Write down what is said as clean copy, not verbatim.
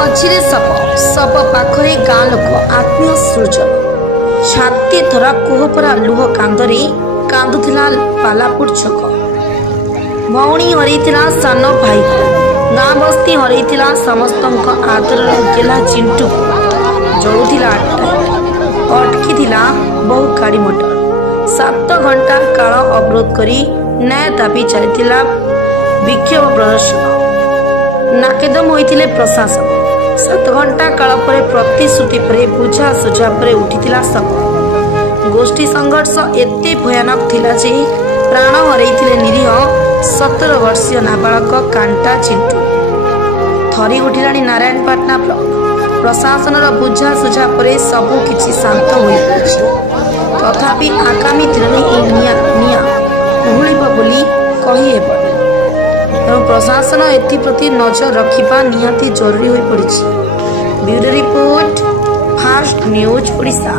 मझिरे सप पाखरे गाँ लोक आत्मीय सृजन छाती थरा कोहपरा लुह कांदरे कांदुथिला पालापुर छक भौणी हरैथिला सान भाई गाँ बस्ती हरैथिला समस्तक आदर उठेला चिंटू जलुथिला अटकीथिला बहु गाड़ी मोटर 7 घंटा काल अवरोध करी न्याय दाबी चलता विक्षोभ प्रदर्शन नाकेदम होइथिले प्रशासन 7 घंटा काल पर प्रतिश्रुति पर बुझा सुझा पर उठिथिला सब गोष्ठी संघर्ष एते भयानक थिला जे प्राण हरैथिले निरीह 17 वर्षीय नाबालक कांटा चिंटू थरी उठिलानी नारायणपाटना ब्लॉक प्रशासन बुझा सुझा पर सबु किछि शांत होई तथापि आगामी दिन में निया उहुलिब बोली कही हेब तेणु प्रशासन एप्रति नजर रखा निहाती जरूरी हो पड़ी। Bureau report fast news Odisha.